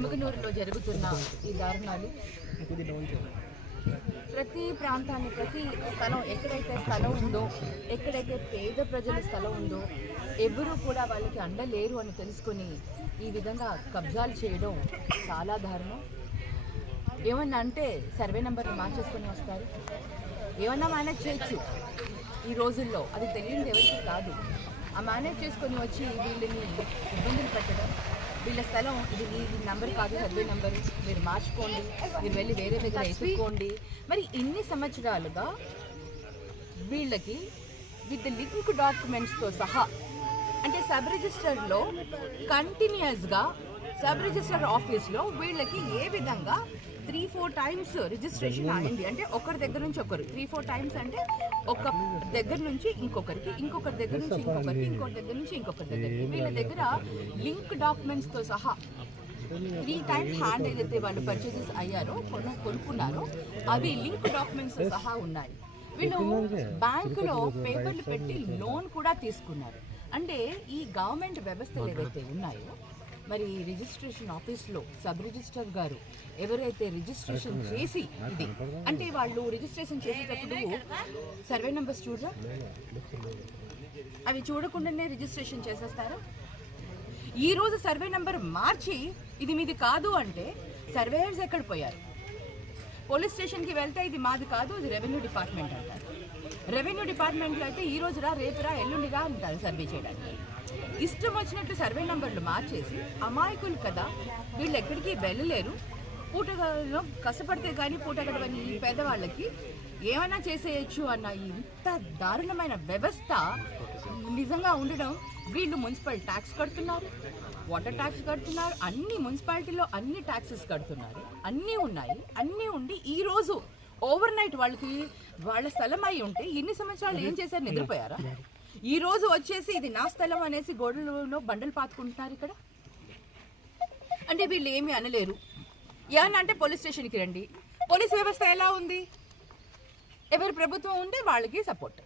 ఎముకనూరులో జరుగుతున్న ఈ దారుణాలు. ప్రతి ప్రాంతాన్ని ప్రతి స్థలం ఎక్కడైతే స్థలం ఉందో ఎక్కడైతే పేద ప్రజల స్థలం ఉందో ఎవరూ కూడా వాళ్ళకి అండలేరు అని తెలుసుకొని ఈ విధంగా కబ్జాలు చేయడం చాలా దారుణం. ఏమన్నా అంటే సర్వే నెంబర్లు మార్చేసుకొని వస్తారు. ఏమన్నా మేనేజ్ చేయొచ్చు ఈ రోజుల్లో. అది తెలియదు ఎవరికి కాదు. ఆ మేనేజ్ చేసుకొని వచ్చి వీళ్ళని ఇబ్బందులు పెట్టడం. వీళ్ళ స్థలం ఇది మీ నంబర్ కాదు సర్వే నెంబర్ మీరు మార్చుకోండి. మీరు వెళ్ళి వేరే దగ్గర ఎత్తుక్కోండి మరి ఇన్ని సంవత్సరాలుగా వీళ్ళకి విత్ లింక్ డాక్యుమెంట్స్తో సహా అంటే సబ్ రిజిస్టర్లో కంటిన్యూస్గా సబ్ రిజిస్టర్ ఆఫీస్లో వీళ్ళకి ఏ విధంగా త్రీ ఫోర్ టైమ్స్ రిజిస్ట్రేషన్ అయింది? అంటే ఒకరి దగ్గర నుంచి ఒకరు. త్రీ ఫోర్ టైమ్స్ అంటే ఒక దగ్గర నుంచి ఇంకొకరికి ఇంకొకరి దగ్గర నుంచి ఇంకొకరికి ఇంకొకరి దగ్గర నుంచి ఇంకొకరి దగ్గరికి. వీళ్ళ దగ్గర లింక్ డాక్యుమెంట్స్తో సహా త్రీ టైమ్స్ హ్యాండ్ ఏదైతే వాళ్ళు పర్చేసెస్ అయ్యారో కొను కొనుక్కున్నారో అవి లింక్ డాక్యుమెంట్స్ సహా ఉన్నాయి. వీళ్ళు బ్యాంకులో పేపర్లు పెట్టి లోన్ కూడా తీసుకున్నారు. అంటే ఈ గవర్నమెంట్ వ్యవస్థలు ఏవైతే ఉన్నాయో మరి రిజిస్ట్రేషన్ ఆఫీస్లో సబ్ రిజిస్టర్ గారు ఎవరైతే రిజిస్ట్రేషన్ చేసి ఇది అంటే వాళ్ళు రిజిస్ట్రేషన్ చేసేటప్పుడు సర్వే నెంబర్స్ చూడరా? అవి చూడకుండానే రిజిస్ట్రేషన్ చేసేస్తారా? ఈ రోజు సర్వే నెంబర్ మార్చి ఇది మీది కాదు అంటే సర్వేయర్స్ ఎక్కడ పోయారు? పోలీస్ స్టేషన్కి వెళ్తే ఇది మాది కాదు ఇది రెవెన్యూ డిపార్ట్మెంట్ అంటారు. రెవెన్యూ డిపార్ట్మెంట్లో అయితే ఈ రోజురా రేపురా ఎల్లుండిగా అంటారు సర్వే చేయడానికి. ఇష్టం వచ్చినట్లు సర్వే నంబర్లు మార్చేసి అమాయకులు కదా వీళ్ళు ఎక్కడికి వెళ్ళలేరు. పూటలో కష్టపడితే కానీ పూటగడవని ఈ పేదవాళ్ళకి ఏమైనా చేసేయచ్చు అన్న ఇంత దారుణమైన వ్యవస్థ నిజంగా ఉండడం వీళ్ళు మున్సిపల్ ట్యాక్స్ కడుతున్నారు వాటర్ ట్యాక్స్ కడుతున్నారు అన్ని మున్సిపాలిటీలో అన్ని ట్యాక్సెస్ కడుతున్నారు. అన్నీ ఉన్నాయి అన్నీ ఉండి ఈ రోజు ఓవర్ నైట్ వాళ్ళకి వాళ్ళ స్థలం అయి ఉంటే ఎన్ని సంవత్సరాలు ఏం చేశారు నిద్రపోయారా? ఈ రోజు వచ్చేసి ఇది నా స్థలం అనేసి గోడలలో బండలు పాతుకుంటున్నారు ఇక్కడ? అంటే వీళ్ళు ఏమీ అనలేరు. ఏమన్నా అంటే పోలీస్ స్టేషన్కి రండి. పోలీస్ వ్యవస్థ ఎలా ఉంది? ఎవరి ప్రభుత్వం ఉంటే వాళ్ళకి సపోర్ట్.